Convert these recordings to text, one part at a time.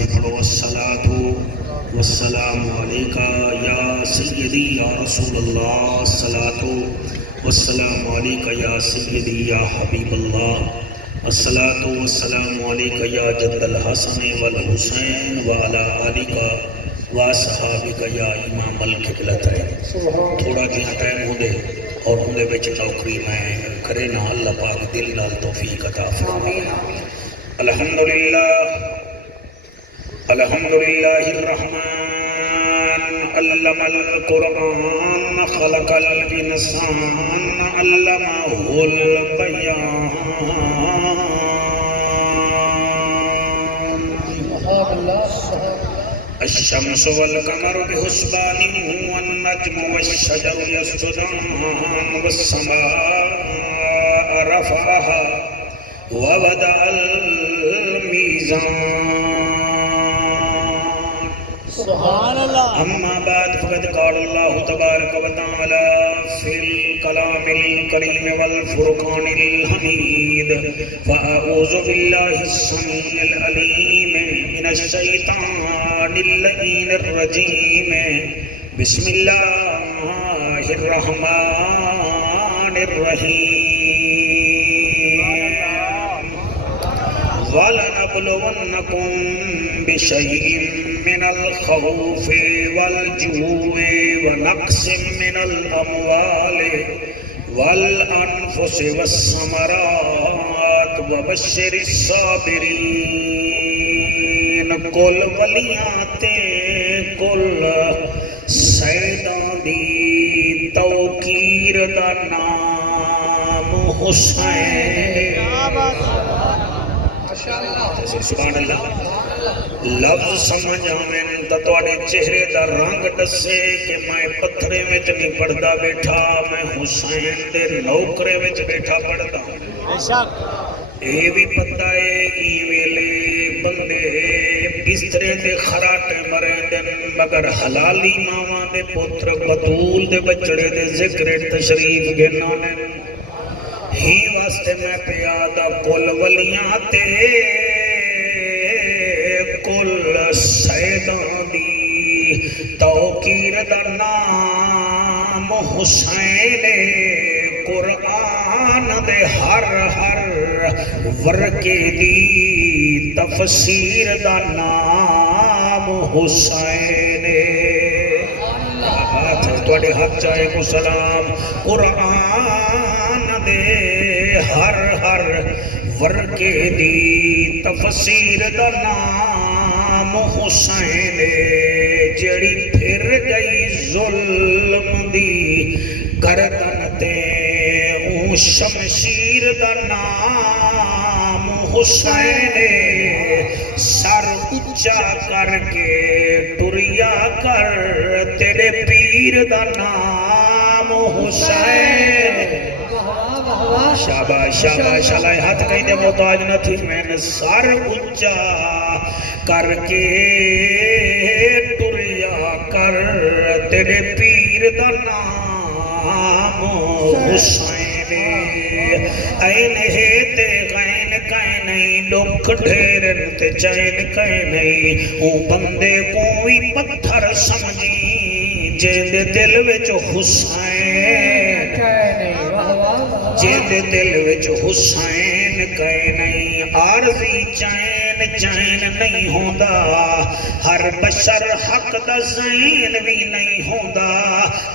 سے پڑھو الصلاۃ والسلام علیکہ یا سیدی یا رسول اللہ، الصلاۃ والسلام علیکہ یا سیدی یا حبیب اللہ، الصلاۃ والسلام علیکہ یا جد الحسن والحسین وعلی آلکہ واصحابکہ یا امام القبلتین۔ تھوڑا جہاں ٹائم ہو دے اور ہوں وچ نوکری میں کرے نا، اللہ پاک دل نال توفیق عطا فرمائے۔ الحمدللہ الرحمن علم القرآن خلق الانسان علمہ البیان۔ الشمس والقمر بحسبان والنجم والشجر يسجدان والسماء رفعها ووضع الميزان۔ سبحان اللہ۔ اما بعد فقد قال اللہ تبارک و تعالی فی الکلام الکریم والفرقان الحمید، فاعوذ باللہ السمیع العلیم من الشیطان اللعین الرجیم، بسم اللہ الرحمن الرحیم۔ وَلَنَبْلُوَنَّكُمْ بِشَيْءٍ مِّنَ الْخَوْفِ وَالْجُوعِ وَنَقْصٍ مِّنَ الْأَمْوَالِ وَالْأَنفُسِ وَالثَّمَرَاتِ وَبَشِّرِ الصَّابِرِينَ۔ کل ولیاں تے کل سیداں دی توقیر دا نام حسین۔ سبحان اللہ۔ لفظ سمجھ آمین تا تواڈے چہرے دا رنگ دسے کہ میں پتھرے وچ نہیں پڑھدا بیٹھا، میں حسین دے نوکرے وچ بیٹھا پڑھدا۔ اے بھی پتہ ہے ای ویلے بندے بسترے دے خراٹے مرے دن، مگر حلالی ماواں دے پتر بطول دے بچڑے دے ذکر تشریف گنانے ہی واسطے میں پیادا کل ولیاں تے کل سیداں دی توقیر دا نام حسین۔ قرآن دے ہر ورقے دی تفسیر دا نام حسین۔ تواڈے ہاتھ چاہے کو سلام۔ قرآن دے ہر ورقے دی تفسیر دا نام حسین۔ جڑی پھر گئی ظلم دی گردن تے اون شمشیر دا نام حسین۔ سر اچا کر کے ٹریا کر تیرے پیر دا نام حسین۔ شاباش شاباش اللہ ہاتھ کہیں دے محتاج نہ تھی میں نے سر اچا کر کے ٹریا کر تیرے پیر دا نام حسین۔ این ہے تے غین کہیں نہیں، لکھ ڈھیرن تے چین کہیں نہیں، او بندے کوئی پتھر سمجھی جیندے دل وچ حسین جیندے دل وچ حسین کہیں نہیں۔ عارضی چین نہیں ہوندا، ہر بشر حق دا زین بھی نہیں ہوندا،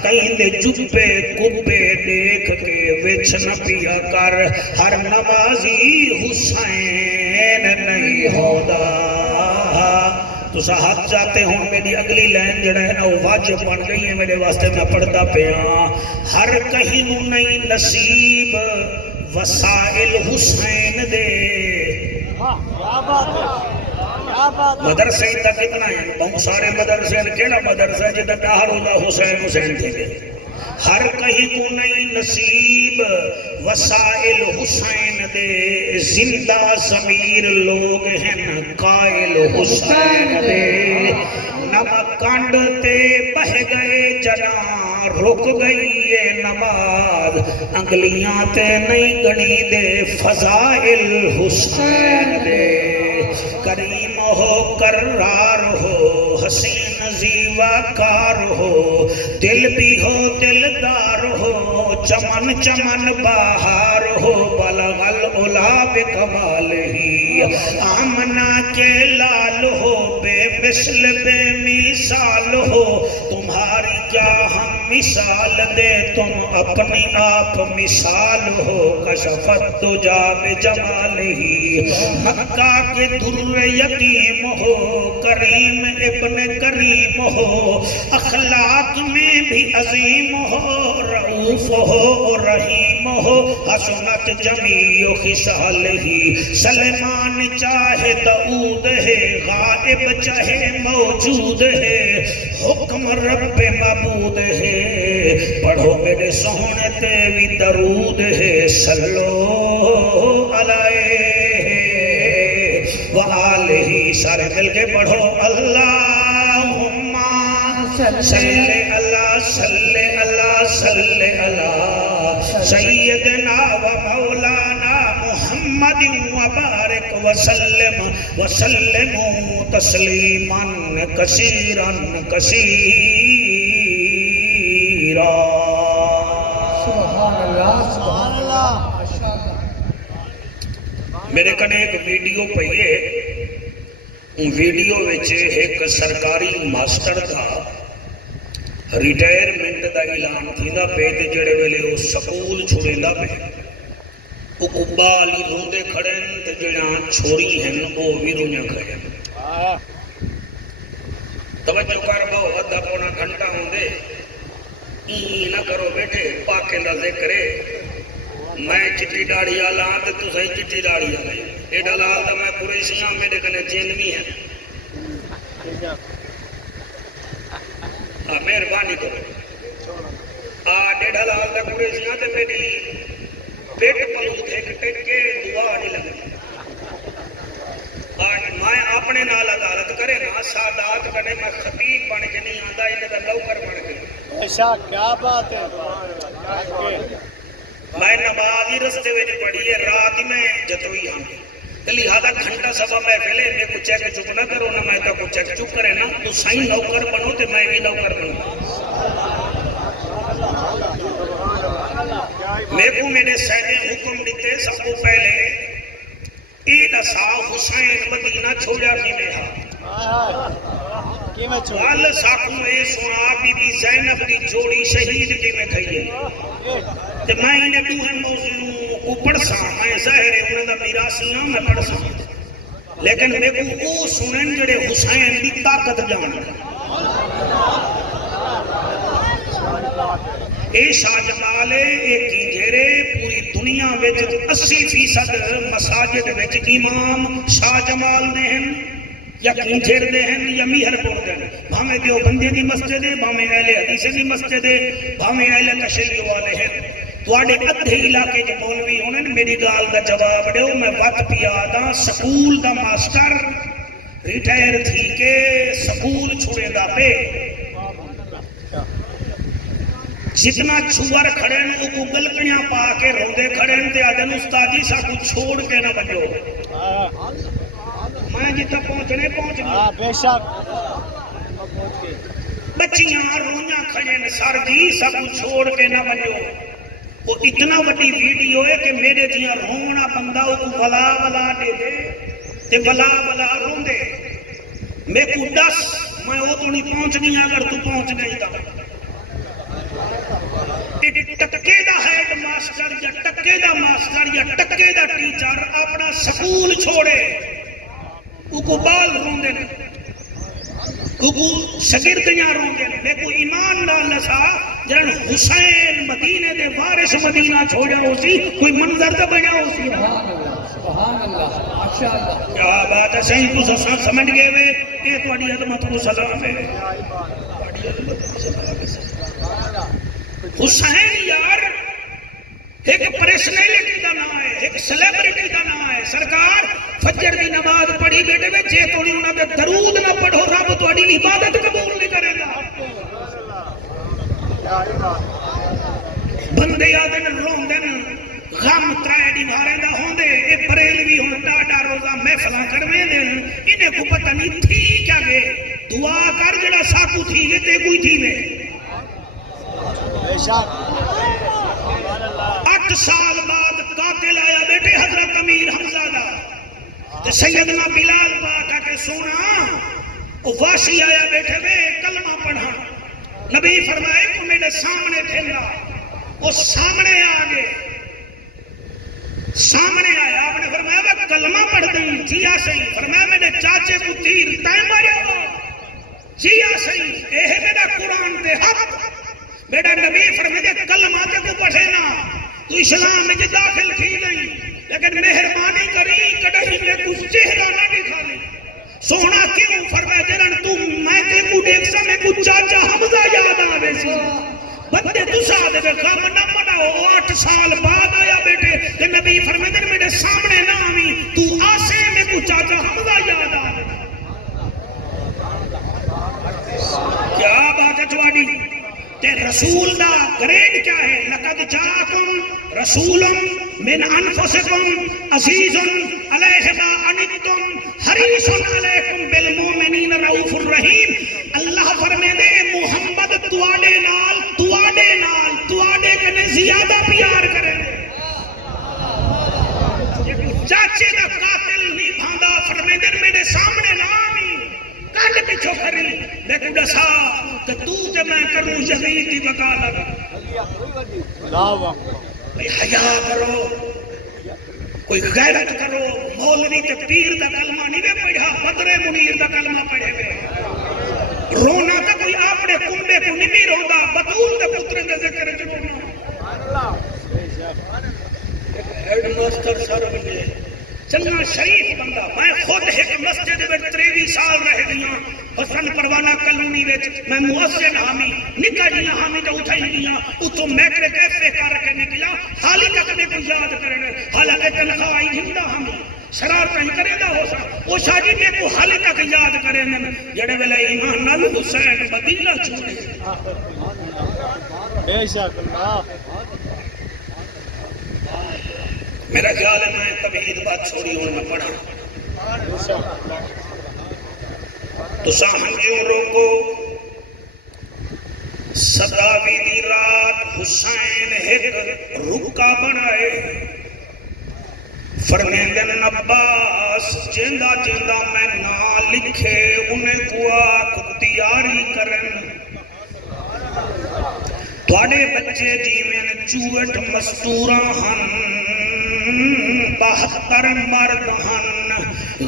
کہیں دے جبے کبے دیکھ کے وچ نہ پیا کر، ہر نمازی حسین نہیں ہوندا۔ تسا ہاتھ جاتے ہوں میری اگلی لائن جڑا ہے نا وہ واجب بن گئی ہے میرے واسطے، میں پڑھتا پیاں۔ ہر کہیں نو نہیں نصیب وسائل حسین دے۔ مدرسے تک کتنا ہے؟ بہت سارے مدرسے کیڑا مدرسہ جدہ ڈاہر ہوگا حسین حسین تھے گئے۔ ہر کہیں کو نہیں نصیب وسائل حسین دے، زندہ ضمیر لوگ ہیں قائل حسین دے۔ نمک کانڈ تے بہ گئے جناں رک گئی یہ نماز، انگلیاں تے نہیں گنی دے فضائل حسین دے۔ کریم ہو کرار ہو حسین زیوا کار ہو دل بھی ہو دلدار ہو چمن چمن بہار ہو بلغ العلا بکمال ہی آمنہ کے لال ہو بے مثل بے مثال ہو تمہاری کیا ہم مثال دے تم اپنی آپ مثال ہو کشفت دجا بجمال ہی مکہ کے در یتیم ہو کریم ابن کریم ہو اخلاق میں بھی عظیم ہو رؤوف ہو رحیم ہو حسنت جمیع خصال ہی سلمان چاہے داؤد ہے غائب چاہے موجود ہے حکم رب معبود ہے پڑھو میرے سونے تے بھی درود ہے صلو علیہ وآلہ سارے مل کے پڑھو اللہم صلی اللہ صلی اللہ صلی اللہ سیدنا و مولانا محمد وبارک وسلم وسلم تسلیما کثیرا کثیرا سبحان اللہ سبحان اللہ میرے کنے ایک ویڈیو پہیے ویڈیو ویچے ایک سرکاری ماسٹر تھا ریٹائرمنٹ دا اعلان تھی دا پہ تے جڑے ویلے وہ سکول چھوڑے دا پہ وہ کبا علی روندے کھڑے تے جڑا چھوڑی ہیں وہ بھی رویاں کھڑے توجہ کر باؤ ادھا پونا گھنٹہ ہوں دے نہ کرو بیٹے پاکیں دا ذکرے میں چٹی ڈاڑی آلہ تے تو صحیح چٹی ڈاڑی آلہ ایڈا لال دا میں پورے سیاں میرے کنے چینوی ہیں مہربانی کرو ڈیڑھا لال دا پورے سیاں تے میری پیٹ پلو دیکھ ٹک کے دعا نہیں لگی میں اپنے نال عدالت کرے نا سادات کرے میں خطیب بن کے نہیں آندا انہیں دا لوکر بن کے ایسا کیا بات ہے میں نماز ہی رستے وچ پڑھی ہے رات میں جتوئی ہاں لہذا گھنٹہ سبا میں پہلے میں کو چیک چک نہ کرو نہ میں کو چیک چک کرے نا تو سائیں نوکر بنو تے میں بھی نوکر بنو میں کو میرے سیدے حکم دیتے سب کو پہلے عید سا حسین مدینہ چھوڑا کی میں ہاں وال ساکھوں اے سنا بی بی زینب دی جوڑی شہید کی میں کھئیے تے میں انہیں دوہن موضوع کو پڑھ سا میں ظاہر ہے انہیں دا میراسیاں میں پڑھ سا لیکن میں کو وہ سنن جڑے حسین دی طاقت جان اے شاہ جمال اے کینجھرے پوری دنیا وچ 80% مساجد وچ امام شاہ جمال دے ہیں یا کینجھر دے ہیں یا میہر پور دے ہیں بھامے دیوبندی دی مسجد ہے بھامے اہل حدیث دی مسجد ہے بھامے اہل تشیع والے ہیں تواڈے ادھے علاقے جو مولوی ہونے میری گال دا جواب دیو میں وقت پیا دا سکول دا ماسٹر ریٹائر تھی کے سکول چھوڑے دا پہ جتنا چھوار کھڑے ہیں وہ گلکڑیاں پا کے روندے کھڑے ہیں تے آدھن استادی سا کو چھوڑ کے نہ بجو میں جتا پہنچنے پہنچ گیا بے شک بچیاں رویاں کھڑے ہیں سر جی سا کو چھوڑ کے نہ بجو وہ اتنا وڈی ویڈیو ہے کہ میرے جیاں رونا بندہ وہ بلا بلا دے دے تے بلا بلا روندے میں کو دس میں وہ تو نہیں پہنچنی اگر تو پہنچ نہیں تا ٹکے دا ہیڈ ماسٹر یا ٹکے دا ماسٹر یا ٹکے دا ٹیچر اپنا سکول چھوڑے کو بال روندے کو شگردیاں روندے میں کو ایمان ڈال سا جن حسین مدینے دے وارث مدینہ چھوڑا ہو سی کوئی منظر دا بنا ہو سی سبحان اللہ ماشاءاللہ کیا بات ہے صحیح تو سمجھ گئے ہوئے یہ تواڈی عظمت کو سلام ہے حسین یار ایک پرسنالٹی دا نام ہے ایک سیلیبریٹی دا نام ہے سرکار فجر دی نماز پڑھی بیٹے میں جے تو نہیں انہاں دے درود نہ پڑھو رب تواڈی عبادت قبول نہیں کرے گا بندے آدن روندن غم ترائے ڈیوارے دا ہوندے اے بریلوی ہون ڈاڈا روزہ محفلاں کرویں دے انہیں کو پتہ نہیں تھی کیا گے دعا کر جڑا ساکو تھی گے تے کوئی تھی وے 8 سال بعد قاتل آیا بیٹے حضرت امیر حمزہ دا تے سیدنا بلال پاک کے سونا وہ واشی آیا بیٹھے وے کلمہ پڑھا نبی فرمائے کو میرے سامنے تھیلا وہ سامنے آگے سامنے آیا آپ نے فرمایا وہ کلمہ پڑھ دیں جیا صحیح فرمایا میرے چاچے کو تیر تائیں ماریا ہوا جیا صحیح اے ہے میرا قرآن تے حق میرا نبی فرمائے کلمہ تے کو پڑھے نا تو اسلام میں داخل کی نہیں لیکن مہربانی کری کڑھی میں کچھ چہرہ نہ دکھا لی سونا کیوں فرمایا جرن تم میں تے کو دیکھ سا میں کچھ چاچا حمزہ یاد آوے سی بندے تسا دے غم نہ مناؤ 8 سال بعد آیا بیٹے کہ نبی فرمائے میرے سامنے نہ آویں تو آسے میں کچھ چاچا حمزہ یاد آوے کیا بات ہے تواڈی تے رسول دا گریڈ کیا ہے لقد جاءکم رسول من انفسکم عزیز علیہ ما عنتم حریص علیکم بالمؤمنین رؤوف الرحیم اللہ فرمے دے محمد تواڈے کنے زیادہ پیار کرے چاچے دا قاتل نہیں بھاندا فرمے دے میرے سامنے نہ آویں کل پیچھو کری لیکن دسا کہ تو تے میں کروں یزید دی وکالت بھئی حیا کرو کوئی غیرت کرو مولوی تے پیر دا کلمہ نہیں وے پڑھا بدر منیر دا کلمہ پڑھے وے رونا تا کوئی اپنے کنبے کو نہیں بھی روندا بطول دے پتر دے ذکر چ رونا ہیڈ ماسٹر سر بنے چلنا شریف بندہ میں خود ایک مسجد میں 23 سال رہ گیا حسن پروانہ کلونی وچ میں مؤذن حامی نکا جیاں حامی تو اٹھائی گیا اتوں میٹرک کیفے کر کے نکلا حالی تک میں کو یاد کرنے حالانکہ تنخواہ آئی ہندا حامی شرارت نہیں کرے دا ہو سا وہ شاہی میں کو حالی تک یاد کرنے جڑے ویلے ایمان نال حسین مدینہ چھوڑے بے شک اللہ میرا خیال ہے میں تبعید بات چھوڑی ہوں میں پڑھا تو سامجھو روکو صداوی دی رات حسین ایک رکا بنائے فرمیندن عباس جیندہ جیندہ میں نہ لکھے انہیں کو آکھ تیاری کرن تواڈے بچے جیویں چوٹ مستوراں ہن 72 مرد ہن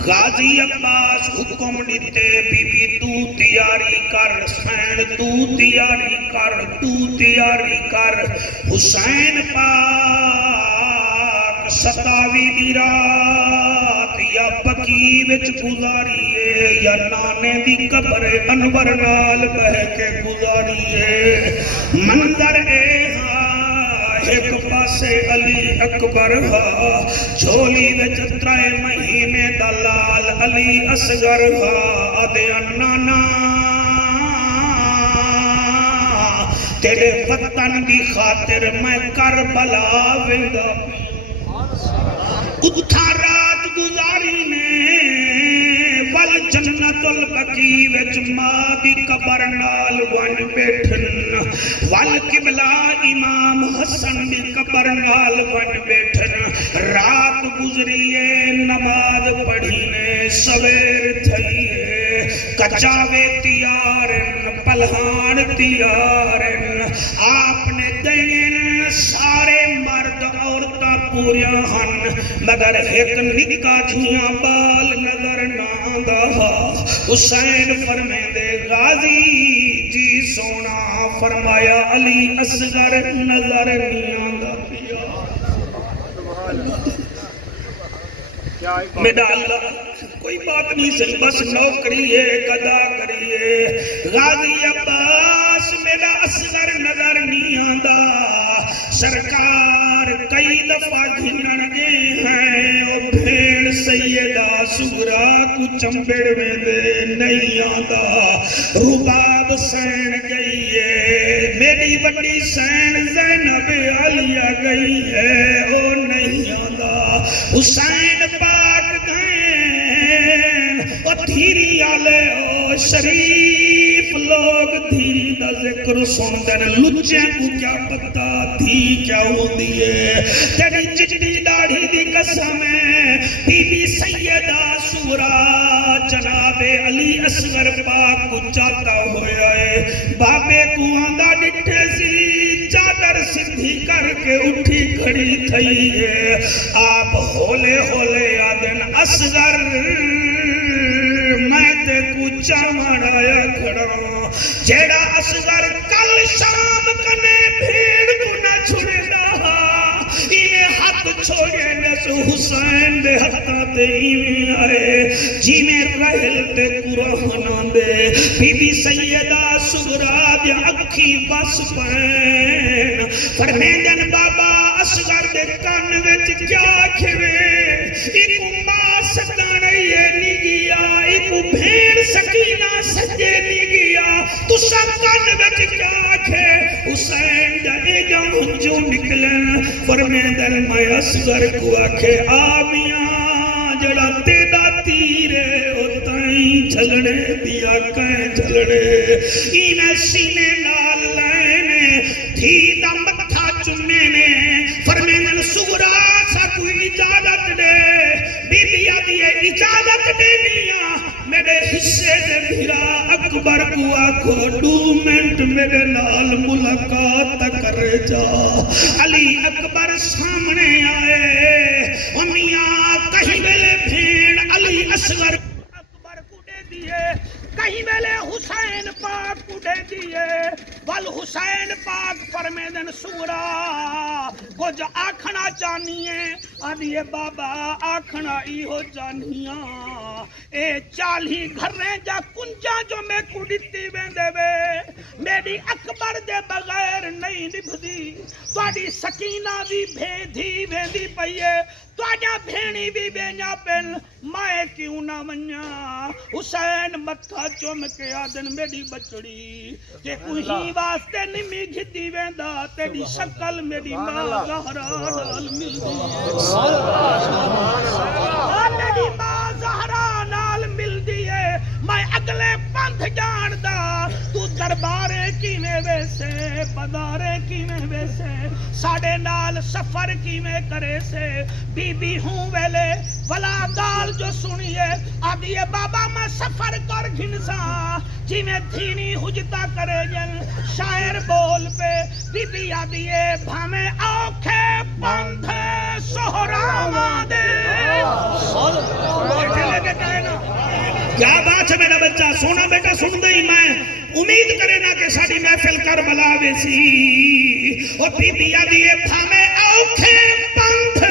غازی عباس حکم دیتے بی بی تو تیاری کر حسین تو تیاری کر تو تیاری کر حسین پاک 27 دی رات یا بقی وچ گزاریے یا نانے دی قبر انور نال بہ کے گزاریے منظر اے ایک پاسے علی اکبر ہا جھولی وچ 3 مہینے دا لال علی اصغر ہا آدھے نانا تیرے وطن دی خاطر میں کربلا ویندا اتھا رات گزاری نے ول جنت البقی وچ ماں دی قبر نال ون بیٹھن ول قبلہ امام حسن دی قبر نال ون بیٹھن رات گزریے نماز پڑھی نے سویر تھئیے کچاوے تیارن پلہان تیارن آپ نے دین سارے مرد عورتاں پوریاں ہن مگر ایک نکا جھیاں بال نظر نہ دا حسین فرمے دے غازی جی سونا فرمایا علی اصغر نظر نہیں آندا پیا میرا اللہ کوئی بات نہیں سی بس نوکری ہے قدا کریے غازی عباس میرا اصغر نظر نہیں آندا سرکار کئی دفعہ گھنن گئے ہیں اور بھیڑ سیدہ سغرا کو چمبڑ میں دے نہیں آندا رباب سین گئی ہے میری بڑی سین زینب علیہ گئی ہے او حسین پاک گئے او دھیری آلے او شریف لوگ دھیری دا ذکر سن دن لچے کو کیا پتا تھی کیا ہو دیئے تیری چٹی داڑھی دی قسم ہے بی بی سیدہ سورا جناب علی اصغر پاک کو چاہتا ہویا ہے بابے کو آندہ ڈٹھے سی چادر سندھی کر کے اٹھی کھڑی تھی ہے آپ ہولے ہولے آدن اصغر میں تے کچھ مڑایا کھڑا جیڑا اصغر کل شام کنے بھیڑ کو نہ چھڑے دا یہ حق چھوڑے نس حسین دے حقا تے ایمیں آئے جی میں رہل تے قرآن دے بی بی سیدہ سغرا دے اکھی بس پین فرمیدن بابا اصغر دے کان وچ کیا کھوے ایک ماں سکانے نہیں گیا ایک بھیڑ سکینہ سجے نہیں گیا تو سب کان وچ کیا کھے حسین جائے جان جو نکلن فرمیدن میں اصغر کو آکھے آمیاں جڑا تیدا تیرے اتائیں جھلڑے دیا کہیں جھلڑے ایمیں سینے نال لینے تھی دا متھا چمینے فرمیدن سغرا سا کوئی اجازت دے بی بی آدھی اجازت دے دیا میرے حصے دے بھیرا اکبر کو آکھو 2 منٹ میرے نال ملاقات کرے جا علی اکبر سامنے آئے امیاں کہیں ویلے بھین علی اصغر اکبر کو دے دیئے کہیں ویلے حسین پاک کو دے دیئے وال حسین پاک فرمیدن سورا کچھ آکھنا چاہنیے آدھیے بابا آکھنا ای ہو چاہنیاں اے 40 گھریں جا کنجا جو میں کو دیتی بیندے وے میری اکبر دے بغیر نہیں نبھدی توڑی سکینہ بھی بھیدھی بیندی پئیے توڑا بھینی بھی بینیا پن مائے کیوں نہ منیا حسین متھا چوم کے آدن میری بچڑی کہ کوئی واسطے نمی گھتی ویندا تیری شکل میری ماں زہرا نال مل دی میری ماں زہرا نال مل دیئے میں اگلے پنتھ جاندا تو دربارے کیویں ویسے بدارے کیویں ویسے ساڑے نال سفر کیویں کرے سے بی بی ہوں ویلے ولا گال جو سنیے آدھیے بابا میں سفر کر گھنسا جی میں دھینی حجتا کرے جن شاعر بول پہ بی بی آدھیے بھامے اوکھے پنتھے سہراما دے کیا بات ہے میرا بچہ سونا بیٹا سن دئی میں امید کرے نا کہ ساڑی محفل کربلا ویسی اور بی بی آدھیے بھامے اوکھے پنتھ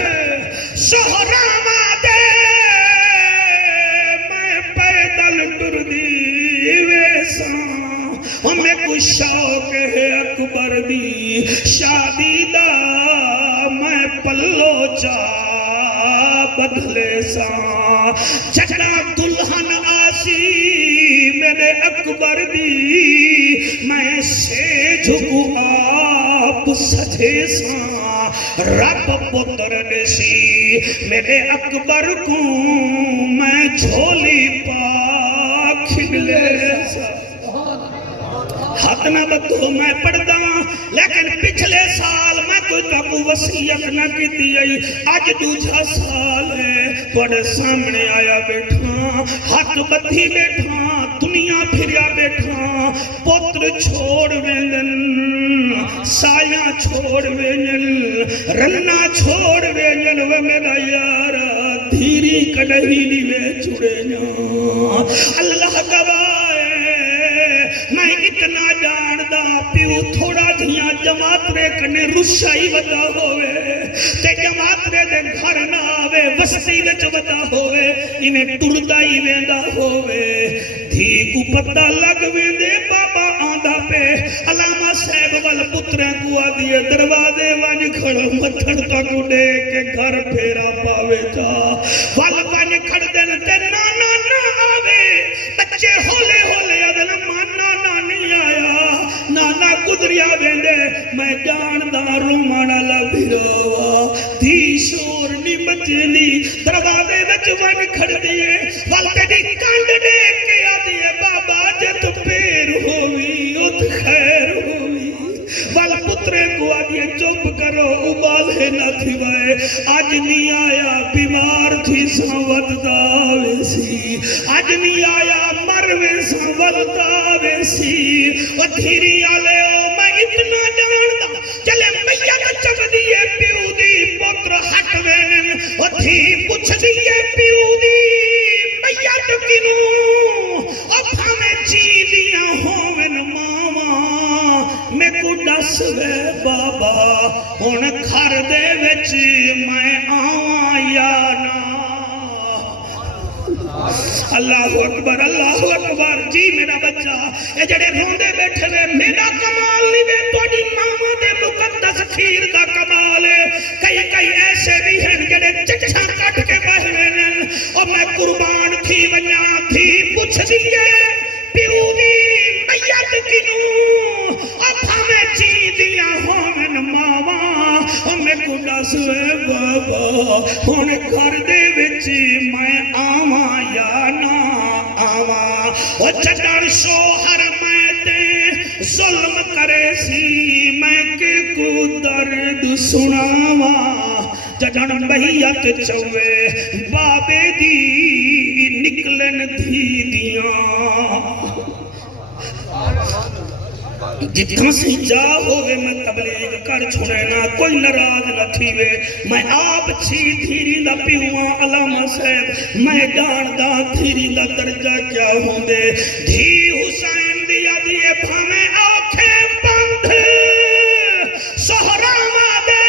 سہراما دے میں پیدل ٹر دی ویساں ہمیں کچھ شوق ہے اکبر دی شادی دا میں پلو چا بدلے ساں جھڑا دلہن آسی میرے اکبر دی میں سے جھکو آپ سجے ساں رب پتر نسی میرے اکبر کو میں جھولی پا کھلے ساں ہاتھ نہ بدھو میں پڑھدا لیکن پچھلے سال میں کوئی کبو وسیعت نہ کی دیئی آج دوجہ سال ہے توڑے سامنے آیا بیٹھا ہاتھ بدھی بیٹھا دنیا پھریا بیٹھا پتر چھوڑ ویندن سایاں چھوڑ ویندن رنہ چھوڑ ویندن وہ میرا یارا دھیری کڑہی نیوے چھوڑے نا اللہ گواہ میں اتنا جاندہ پیو تھوڑا دھیاں جماعترے کنے رشائی ودا ہوئے تے جماعترے دے گھر نہ آوے وسطی وچ ودا ہوئے انہیں ٹردائی ویندا ہوئے دھی کو پتہ لگ ویندے بابا آندہ پہ علامہ صاحب وال پتریں کو آدھیے دروازے وانج کھڑا متھڑ تک اڑے کے گھر پھیرا پاوے جا وال وانج کھڑ دن تے نانا نہ آوے بچے ہولے ہولے ادن مانا نانی آیا نانا قدری پیا ویندے میں جاندا رومن والا بھراوا دھی شور نہیں مچنی دروازے وچ ون کھڑدی ہے ول تیری کنڈ دیکھ کے آدھی ہے بابا جے پیر ہووی ات خیر ہووی ول پترے کو آدھی ہے چپ کرو ابالے نہ تھی وائے آج نہیں آیا بیمار تھی سنوت داوے سی آج نہیں آیا مروے سنوت داوے سی وہ دھیری آلے ہو میں اتنا جانتا چلے میت چک دیئے پیو دی پتر ہٹ وینن وہ دھی پچھ دیئے پیو دی میت کنوں اب ہمیں چی دیا ہومن ماما میں کو ڈس وے بابا ہون گھر دے وچ میں آواں یا نا اللہ اکبر جی میرا بچہ اے جڑے روندے بیٹھے وے میرا کمال نہیں وے تواڈی ماما دے مقدس کھیر دا کمال ہے کئی ایسے بھی ہیں جڑے چچھا کٹ کے بہوے نن او میں قربان تھی ونیا تھی پوچھ دیئے پیو دی میت کنوں اب ہمیں چی دیا ہومن ماما ہمیں کو دس وے بابا ہن گھر دے وچ میں آواں یا نہ آواں او چٹڑ شوہر میں تے ظلم کرے سی میں کہ کو درد سناواں جڑن میت چوے بابے دی نکلن تھی دیاں جتنا سی جا ہوئے میں تبلیغ کر چھوڑینا کوئی نراض نہ تھی وے میں آپ چھی دھیری دا پیوان علامہ صاحب میں جاندہ دھیری دا درجہ کیا ہوں دے دھی حسین دیا دیئے بھامیں آنکھیں بند سہرامہ دے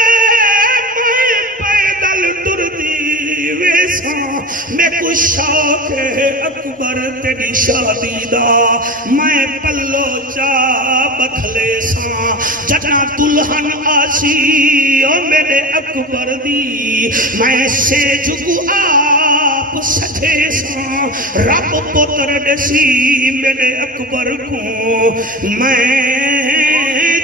میں پیدل ٹر دی ویساں میں کچھ شوق ہے اکبر تیری شادی دا میں پلو چا بکھلے ساں جگنا دلہن آسی او میرے اکبر دی میں سے جگو آپ سکھے ساں رب پتر ڈسی میرے اکبر کو میں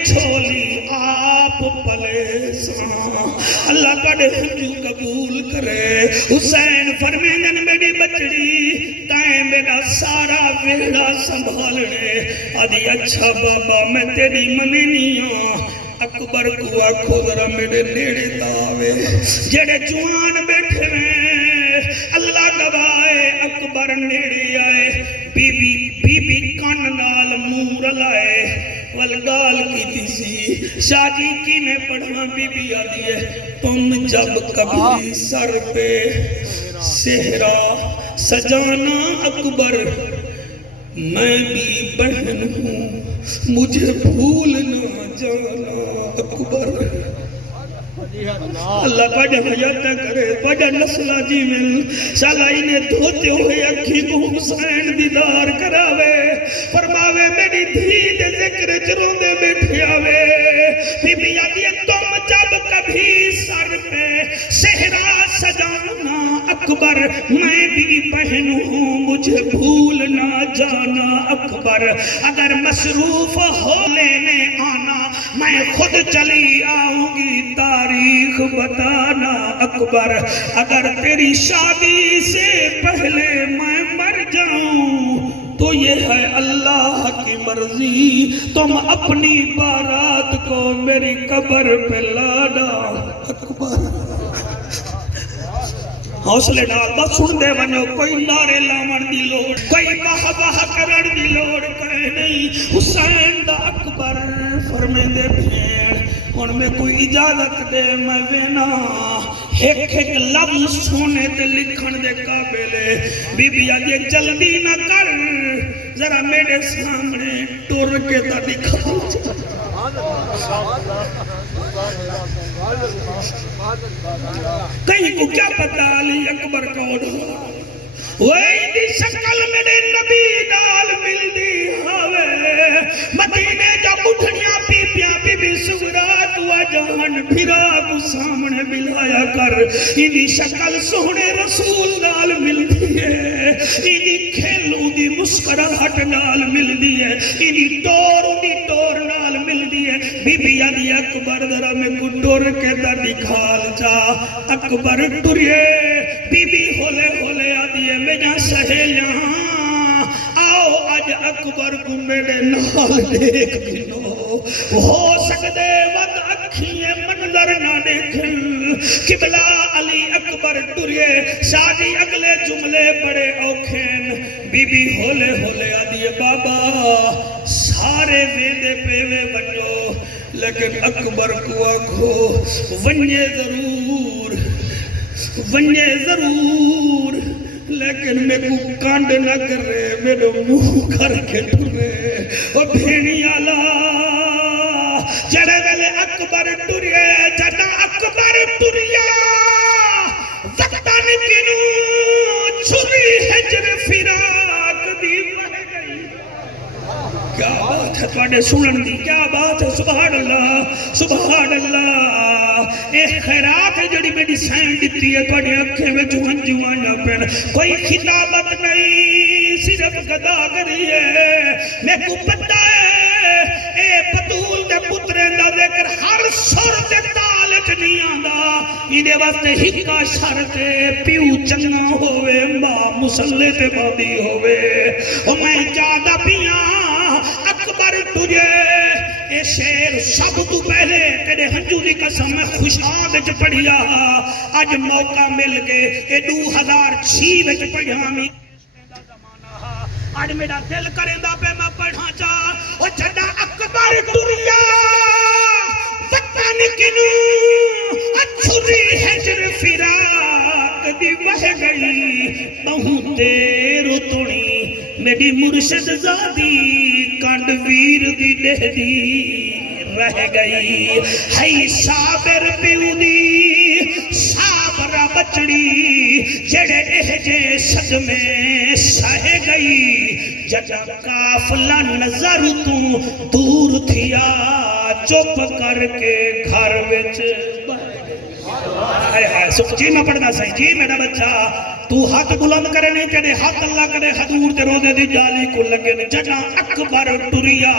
چھولی آپ پلے ساں اللہ کا ہنجو قبول کرے حسین فرمیندن میری بچڑی تائیں میرا سارا ویڑا سنبھالنے آدھی اچھا بابا میں تیری منینیاں اکبر کو آکھو ذرا میرے نیڑے داوے جڑے جوان بیٹھے میں اللہ گوائے اکبر نیڑے آئے بی بی کان نال مور لائے والگال کی تیسی شاہی کی میں پڑھواں بی بی آدھی ہے تم جب کبھی سر پہ سہرا سجانا اکبر میں بھی بہن ہوں مجھے بھول نہ جانا اکبر اللہ بڑا حیاتہ کرے بڑا نسلہ جی مل شالائی نے دھوتے ہوئے اکھی کو حسین دیدار کراوے فرماوے میری دھی دے ذکر چروں دے بیٹھے آوے بی بی آدھی تم جب کبھی سر پہ سہرا سجانا اکبر میں بھی بہن ہوں مجھے بھول نہ جانا اکبر اگر مصروف ہو لینے آنا میں خود چلی آؤں گی تاریخ بتانا اکبر اگر تیری شادی سے پہلے میں مر جاؤں تو یہ ہے اللہ کی مرضی تم اپنی بارات کو میری قبر پہ لانا اکبر حوصلے ڈال بس سن دے ونو کوئی نعرے لامن دی لوڑ کوئی باہ باہ کرن دی لوڑ کوئی نہیں حسین دا اکبر فرمیندے بھین ان میں کوئی اجازت دے میں وینا ایک لفظ سونے تے لکھن دے قابلے بی بی آجے جلدی نہ کر ذرا میرے سامنے ٹور کے تا دکھا کہیں کو کیا پتا علی اکبر کون ہو وہی دی شکل میرے نبی نال مل دی ہوئے مدینے جا اٹھنیاں بی بی سغرات و جہان پھرا کو سامنے ملایا کر انہی شکل سونے رسول نال مل دی ہے انہی کھیلوں دی مسکراہٹ نال مل دی ہے انہی ٹور نال مل دی ہے بی بی آدھی اکبر ذرا میں کو ٹر کے دا نکھال جا اکبر ٹریے بی بی ہولے ہولے آدھی ہے میرا سہیلیاں آؤ آج اکبر کو میرے نال دیکھ گنو ہو سکتے وقت اکھیں منظر نہ دیکھن قبلہ علی اکبر ٹریے شادی اگلے جملے بڑے اوکھین بی بی ہولے ہولے آدھی بابا سارے ویندے پیوے بنو لیکن اکبر کو آکھو ونجے ضرور لیکن میں کو کانڈ نہ کرے میرے منہ کر کے ٹرے او بھینی آلا جڑے ویلے اکبر ٹرے جڑا اکبر ٹریا وقتاً کنو چھری ہجر فراق دی بہ گئی کیا بات ہے تواڈے سنن دی کیا بات ہے سبحان اللہ اے خیرات ہے جڑی میری سائن دیتی ہے تواڈے اکھیں وچ ہنجو آیا پین کوئی خطابت نہیں صرف گدا کری ہے میں کو پتہ ہے اے بطول دے پترے دا ذکر ہر سر تے تال وچ نہیں آندا ایدے واسطے ہکا شرط پیو چنگا ہوئے ماں مسلے تے باندھی ہوئے او میں جادا پیاں اکبر تجھے اے شیر سب تو پہلے تیرے ہنجو دی قسم میں خوشحال وچ پڑھیا آج موقع مل کے اے 2006 وچ پڑھیا میں آج میرا دل کرندہ پہ میں پڑھا چاہ او جڑا اکبر ٹریا وطن کنو اچھری ہجر فراق دی بہ گئی بہو تیرو توڑی میری مرشد زادی کانڈ ویر دی دہدی رہ گئی ہے صابر پیو دی صابرہ بچڑی جڑے احجے صدمے سہ گئی ججا کافلہ نظر تو دور تھیا چپ کر کے گھر وچ جی میں پڑھنا صحیح جی میرا بچہ تو ہاتھ بلند کرے نہیں تیرے ہاتھ اللہ کرے حضور تے روزے دی جالی کو لگے جڑا اکبر ٹریا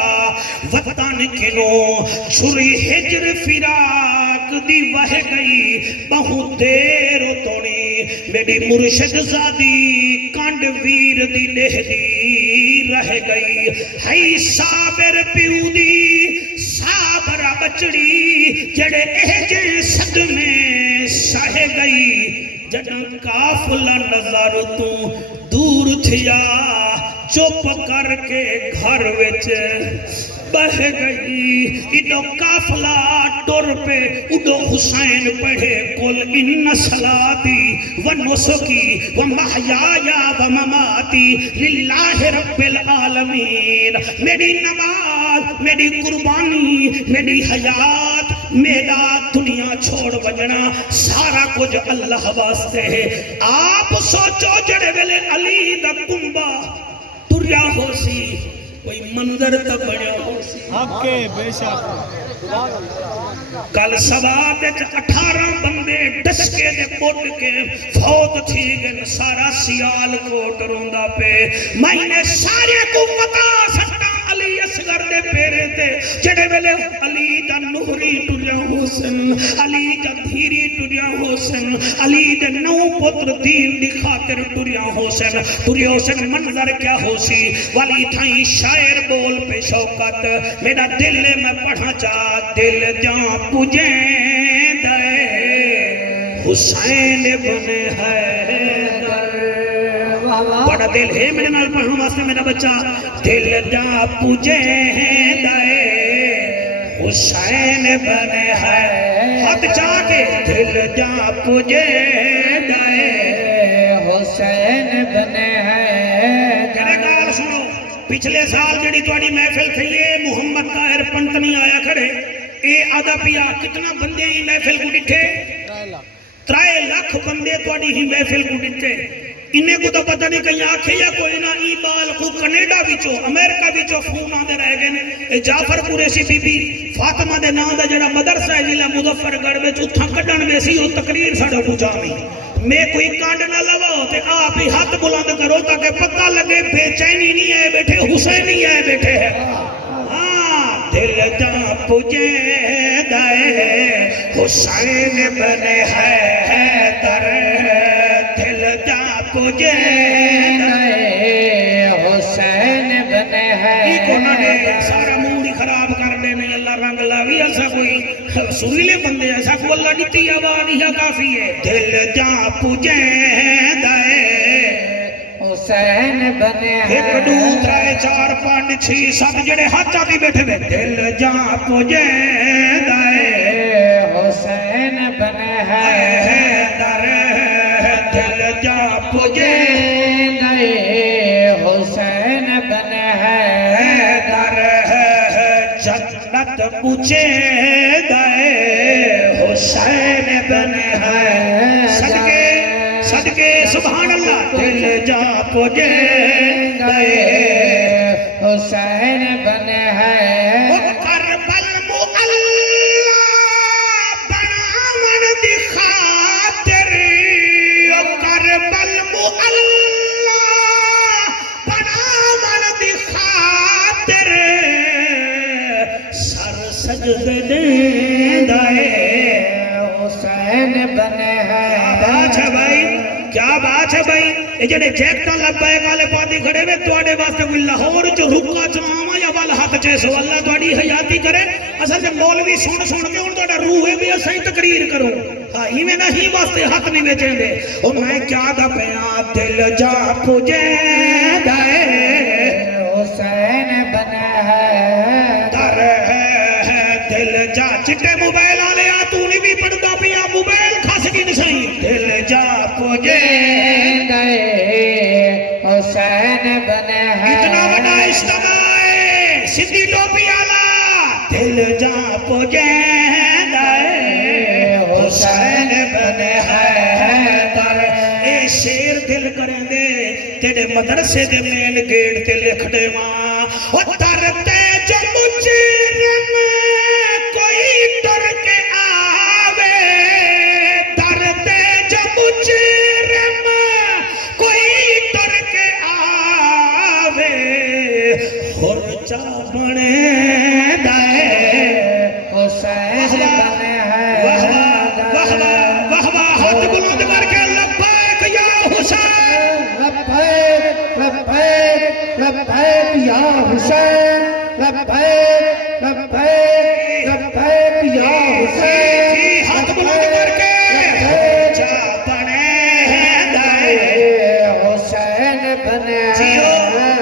وطن کنو چھری ہجر فراق دی وہ گئی بہو دیر توڑی میری مرشد زادی کانڈ ویر دی دہدی رہ گئی ہے صابر پیو دی صابرہ بچڑی جڑے احجے صدمے سہ گئی جڑا کافلہ نظر تو دور تھیا چپ کر کے گھر وچ بہ گئی ادو کافلہ ٹر پہ ادو حسین پڑھے قل ان صلاتی و نسکی و محیایا و مماتی للہ رب العالمین میری نماز میری قربانی میری حیات میرا دنیا چھوڑ بجنا سارا کچھ اللہ واسطے ہے آپ سوچو جڑے ویلے علی دا کنبا تریا ہو سی کوئی منظر تا بڑیا ہو سی حق کے بے شک کل سواد 18 بندے ڈسکے دے پوٹ کے فوت تھی گن سارا سیال کوٹ روندہ پہ میں نے سارے کو پتا سکتا علی اصغر دے پیرے تے جڑے ویلے علی دا نہری ٹریا حسن علی دا دھیری ٹریا حسن علی دے نو پتر دین دی خاطر ٹریا حسن منظر کیا ہو سی والی تھائیں شاعر بول پہ شوقت میرا دل میں پڑھا چاہ دل جاں پجیں دے حسین بن حیدر بڑا دل ہے میرے نال پڑھوں واسطے میرا بچہ دل جاں پجیں دے حسین بن حیدر ہاتھ چاہ کے دل جاں پجیں دے حسین بن حیدر کہنے گال سنو پچھلے سال جڑی توڑی محفل تھی یہ محمد طاہر پنتنی آیا کھڑے اے آدھا پیا کتنا بندے ہی محفل کو ڈٹھے 3 لاکھ بندے توڑی ہی محفل کو ڈٹھے انہیں کو تو پتہ نہیں کہیں آنکھیں یا کوئی نہ ای بال کو کنیڈا بچو امریکہ بچو فون آدھے رہ گئے اے جعفر قریشی بی بی فاطمہ دے نام دا جڑا مدرسہ ہے جلہ مظفر گڑھ میں جو تھا کٹن میں سی وہ تقریر ساڑھا پوچھا میں میں کوئی کانڈ نہ لگاؤ تے آپ ہی ہاتھ بلند کرو تاکہ پتہ لگے بے چینی نہیں ہے بیٹھے حسینی ہے بیٹھے ہے ہاں دل جاں پجے دے حسین بن حیدر دل جا پجے دے حسین بن حیدر سارا موڈ ہی خراب کر دینے اللہ رنگ لاوی ایسا کوئی سویلے بندے ایسا کوئی اللہ نیتی آباد ہی کافی ہے دل جا پجے دے حسین بن ایک دو ترائے چار پانچ چھ سب جڑے ہاتھ آتی بیٹھے دے دل جا پجے دے حسین بن حیدر دل جا پجے حسین بن حیدر جنت پوچھے دے حسین بن صدقے صدقے سبحان اللہ دل جا پجے دے حسین بن حیدر کربل معلا بناون دی خاطر کربل معلا بناون دی خاطر سر سجدے دے حسین بن بات ہے بھائی کیا بات ہے بھائی یہ جڑے جیکٹا لبائے کالے پاتی کھڑے ہوئے تواڈے واسطے کوئی لاہور چ رکا چلاواں یا ول ہاتھ چے سو اللہ تواڈی حیاتی کرے اصل تے مولوی سن سن کے ہن تواڈا روح ہے بھی اسیں تقریر کرو ہاں ایویں نہیں واسطے ہاتھ نہیں وچیں دے او میں کیا دا پیا دل جا پجے دے حسین بن حیدر دل جا چٹے موبائل والے آ تو نہیں بھی پڑھدا پیا موبائل کھس گئی نہیں دل جا پجے حسین بن اتنا بڑا اجتماع ہے سندھی ٹوپی والا دل جا پجے دے حسین بن حیدر اے شیر دل کریں دے تیرے مدرسے دے مین گیٹ تے لکھ دے ماں او ترتے جو مجرم کوئی ڈر کے آوے ترتے جو مجرم کوئی ڈر کے آوے خرچہ بنے دے حسین بن حیدر ہاتھ بلند کر کے لبیک یا حسین لبیک لبیک لبیک یا حسین لبیک لبیک لبیک یا حسین ہاتھ بلند کر کے جا بنے دے حسین بن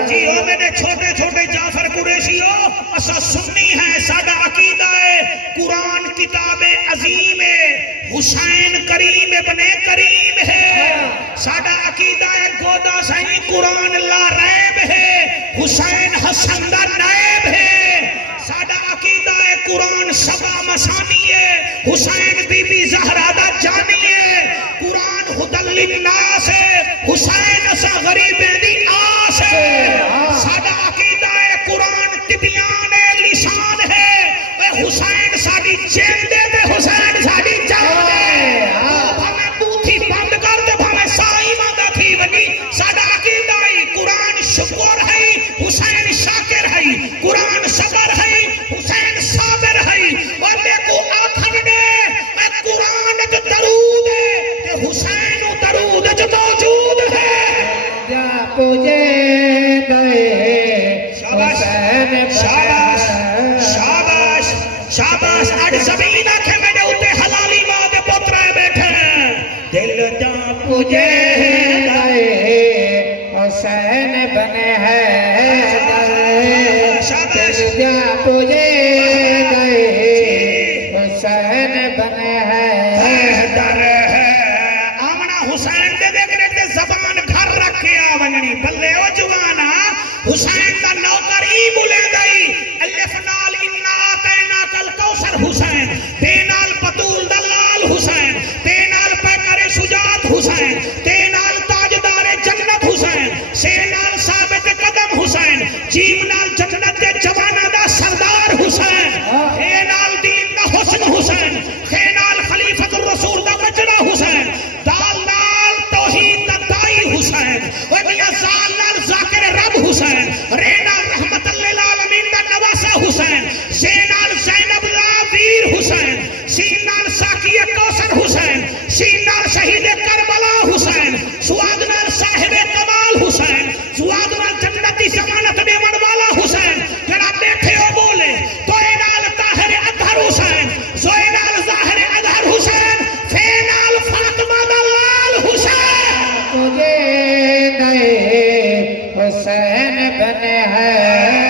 جیو میرے چھوٹے چھوٹے جعفر قریشیو اسا سنی ہے سادہ عقیدہ ہے قرآن کتاب عظیم ہے حسین کریم ابن کریم ہے سادہ عقیدہ ہے گودا سائیں قرآن لا ریب ہے حسین حسن دا نائب ہے سادہ عقیدہ ہے قرآن سبا مسانی ہے حسین بی بی زہرا دا جانی ہے قرآن ہدل للناس ہے حسین اسا غریبیں دی آس ہے سادہ عقیدہ ہے قرآن تبیان لسان ہے اے حسین ساڑی جین دے دے حسین ساڑی جان دے بھامے بوتھی بند کر دے بھامے سائی ماندہ تھی ونی سادہ عقیدہ ہے قرآن شکر ہے حسین شاکر ہے قرآن صبر ہے حسین صابر ہے اور دیکھو آکھن دے اے قرآن جو درود ہے کہ حسین درود جو موجود ہے جا پجے دے شاباش حسین شاباش شاباش شاباش آج زمین آکھے میں نے اتے حلالی ماں دے پترائے بیٹھے ہیں دل جا پجے دے حسین بن حیدر جا پجے دے حسین بن حیدر آمنا حسین دے دیکھنے تے زبان گھر رکھے آونجنی بلے او جوانا حسین دا نوکر ہی بلے گئی الف نال انا آتینا کل کوثر حسین تے نال پتول دلال حسین تے نال پیکر شجاعت حسین تے نال تاجدار جنت حسین سے نال ثابت قدم حسین جیم نال جنت دے جوانا دا سردار حسین اے نال دین دا حسن حسین خے نال خلیفت الرسول دا بچڑا حسین دال نال توحید دا دائی حسین و میاں زال نال ذاکر رب حسین رے نال رحمت اللہ العالمین دا نواسا حسین سے نال زینب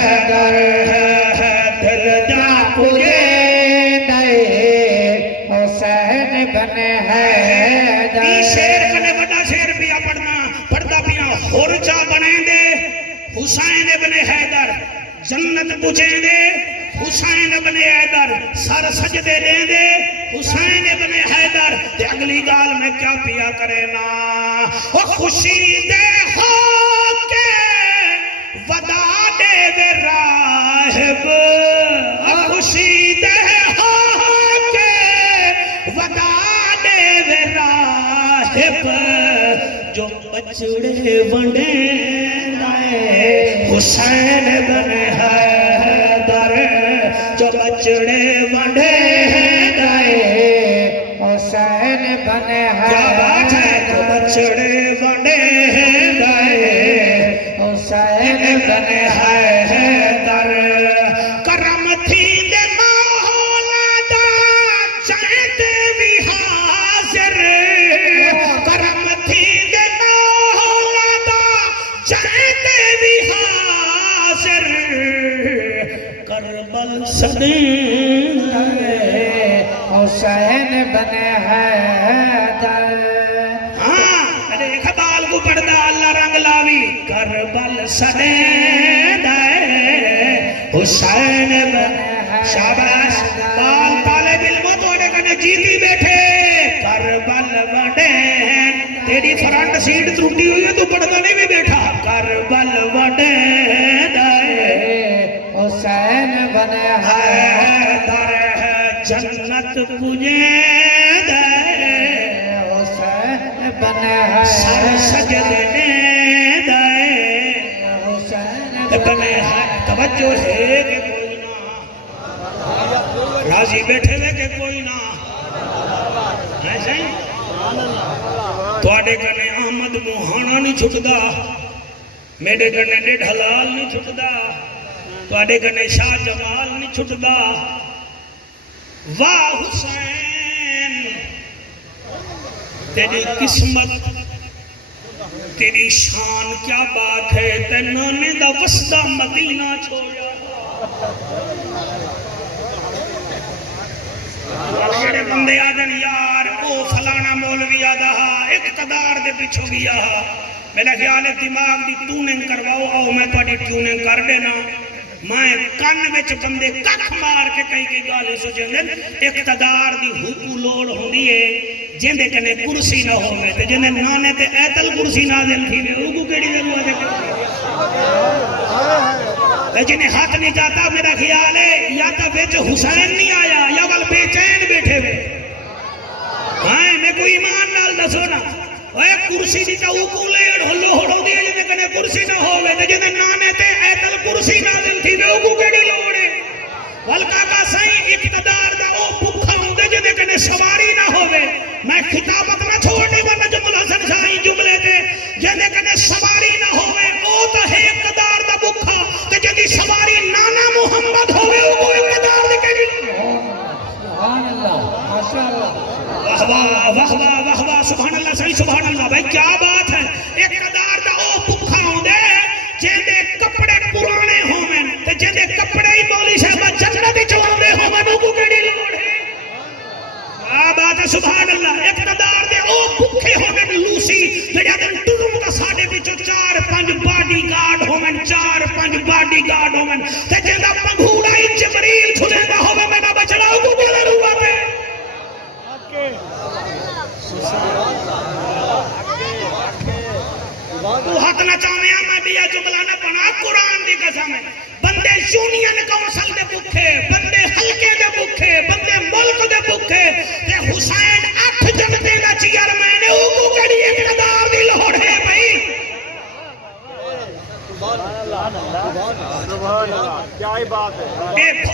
حیدر دل جا پوجے دے حسین بن حیدر شیر کنے بڑا شیر پیا پڑھدا پیا ہور چا بنے دے حسین ابن حیدر جنت پوچھے دے حسین ابن حیدر سر سجدے دے دے حسین ابن حیدر تے اگلی گال میں کیا پیا کرے نا او خوشی دے ہو کے ودا دے وے راہب او خوشی دے ہو کے ودا دے وے راہب جو بچڑے ونڈے حسین بن حیدر جو بچڑے ونڈے حسین بن کیا بات ہے جو بچڑے ونڈے حسین بن حیدر کرم تھی دے مولا دا چاہتے بھی حاضر کرم تھی دے مولا دا چاہتے بھی حاضر کربل صدین حسین بن حیدر ہاں دیکھ بال کو پڑھدا اللہ رنگ لاوی کربل صدین حسین بن شاباش بال طالب علم توڑے کنے جیتی بیٹھے کربل وڈے تیری فرنٹ سیٹ ٹوٹی ہوئی ہے تو پڑھدا نہیں بھی بیٹھا کربل وڈے حسین بن حیدر جنت پوجے دے حسین بن سر حیدر سجدے دے حسین بن توجہ ہے کہ کوئی نہ راضی بیٹھے ہوئے کہ کوئی نہ ایسے ہی توڑے کنے احمد موہانا نہیں چھٹدا میرے کنے ڈیڑھ حلال نہیں چھٹدا توڑے کنے شاہ جمال نہیں چھٹدا واہ حسین تیری قسمت تیری شان کیا بات ہے تینوں نے دا وسطہ مدینہ چھوڑا جڑے بندے آدن یار او فلانا مولوی آدھا اقتدار دے پیچھو گیا میرا خیال ہے دماغ دی ٹیوننگ کرواؤ آؤ میں تھوڑی ٹیوننگ کر دینا میں کن وچ بندے ککھ مار کے کئی کی گالی سوچیں اقتدار دی حکو لوڑ ہوندی ہے جندے کنے کرسی نہ ہوئے تے جندے نانے تے ایتل کرسی نازل تھی میں حکو کیڑی دلو آدھے جنہیں ہاتھ نہیں جاتا میرا خیال ہے یا تا بیچ حسین نہیں آیا یا وال بے چین بیٹھے ہوئے ہاں میں کوئی ایمان نال دسو نا اے کرسی دی تا اوکو لیڑ ہلو ہڑو دیا جنہیں کنے کرسی نہ ہوئے تے جنہیں نانے تے ایتل کرسی نازل تھی میں اوکو کیڑی لوڑے والکاکا سائیں اقتدار دا او بکھا ہوں دے جنہیں کنے سواری نہ ہوئے میں خطابت نہ چھوڑنے ورنہ جمل حسن شاہی جملے تے جنہیں کنے سواری نہ ہوئے او تو ہے اقتدار دا بکھا تے جنہیں سواری نانا محمد ہوئے اوکو اقتدار دے کیڑی سبحان اللہ ماشاءاللہ واہ واہ واہ سبحان اللہ صحیح سبحان اللہ بھائی کیا بات ہے اقتدار دا او بکھا ہوں دے جیندے کپڑے پرانے ہومن تے جیندے کپڑے ہی مولی صاحبہ جنت ہی چلاندے ہومن اوکو کیڑی لوڑ ہے کیا بات ہے سبحان اللہ اقتدار دے او بکھے ہومن لوسی جڑا دن ٹرم دا ساڈے وچوں 4-5 باڈی گارڈ ہومن 4-5 باڈی گارڈ ہومن تے جیندا پنگھوڑا ہی جبریل چھلیندا ہوے میرا بچڑا اوکو کیڑا رووا تے تو حق نہ چاہنے میں بھی یہ جملہ نہ پڑھا قرآن دی قسم ہے بندے یونین کونسل دے بکھے بندے حلقے دے بکھے بندے ملک دے بکھے تے حسین 8 جنتے دا چیئر میں نے اوکو کڑی اقتدار دی لوڑ ہے بھائی سبحان اللہ کیا ہی بات ہے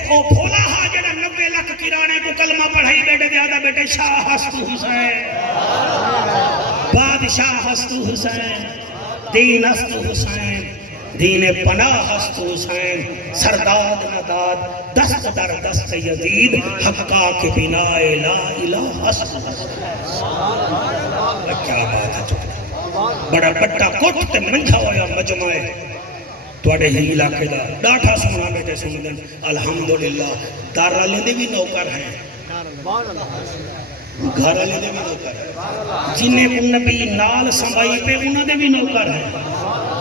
او بھولا ہا جڑا 90 لاکھ کرانے کو کلمہ پڑھائی بیٹے دے آدھا بیٹے شاہ ہستو حسین بادشاہ ہستو حسین دین ہستو حسین دین پناہ ہستو حسین سرداد نداد دست در دست یزید حقا کے بنا لا الہ ہستو کیا بات ہے بڑا بڑا کوٹ تے منجھا ہویا مجمع تواڈے ہی علاقے دا ڈاٹھا سونا بیٹے سن دن الحمدللہ دار والے دے بھی نوکر ہیں گھر والے دے بھی نوکر ہیں جنہیں کو نبی نال سنبھائی پہ انہاں دے بھی نوکر ہیں